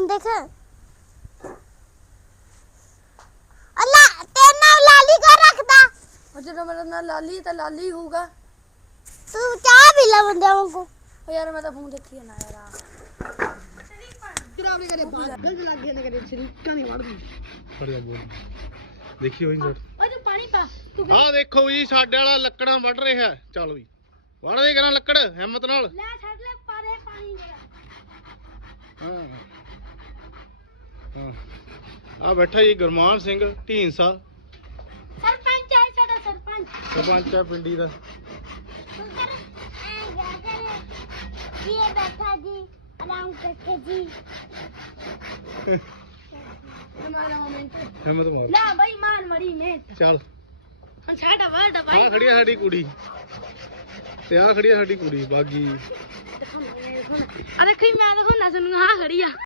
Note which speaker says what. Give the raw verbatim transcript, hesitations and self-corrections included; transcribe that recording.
Speaker 1: phone देख अल्लाह तेरे नाम लाली का रखदा
Speaker 2: जो मेरा नाम लाली तो लाली होगा
Speaker 1: तू चाह पी ला बंदे को
Speaker 2: ओ यार मैं तो फोन देखी है ना यार तेरा अपने करे बात गलत लग गया ना करे शरीका नहीं वड़दी
Speaker 3: ਫੜ ਜਾ ਬੋਲ ਦੇਖੀ ਹੋਈ ਸੜ
Speaker 2: ओ जो पानी पा तू
Speaker 3: ਆਹ ਦੇਖੋ ਜੀ ਸਾਡੇ ਵਾਲਾ ਲੱਕੜਾਂ ਵੱਢ ਰਿਹਾ ਚੱਲ ਵੀ ਵੱਢ ਦੇ ਕਰਾਂ ਲੱਕੜ ਹਿੰਮਤ ਨਾਲ
Speaker 2: ले छड़ ले पा दे पानी मेरा
Speaker 3: ਹਾਂ ਹਾਂ ਆ ਬੈਠਾ ਜੀ ਗੁਰਮਾਨ ਸਿੰਘ ਢੀਂਸਾ
Speaker 2: सरपंच है साडा सरपंच
Speaker 3: ਸਰਪੰਚ ਹੈ ਪਿੰਡੀ ਦਾ
Speaker 1: ये बैठा जी आराम करके जी
Speaker 2: हमारा मोमेंट
Speaker 3: ਹਿੰਮਤ ਮਾਰ
Speaker 2: ला भाई मान मरी में
Speaker 3: ਚੱਲ
Speaker 2: हम साडा वर्ड
Speaker 3: ਆ
Speaker 2: भाई
Speaker 3: ਖੜੀ ਆ ਸਾਡੀ ਕੁੜੀ ਤੇ ਆ ਖੜੀ ਆ ਸਾਡੀ ਕੁੜੀ ਬਾਗੀ
Speaker 2: अरे कोई मैं देखो ना सुन हां खड़ी आ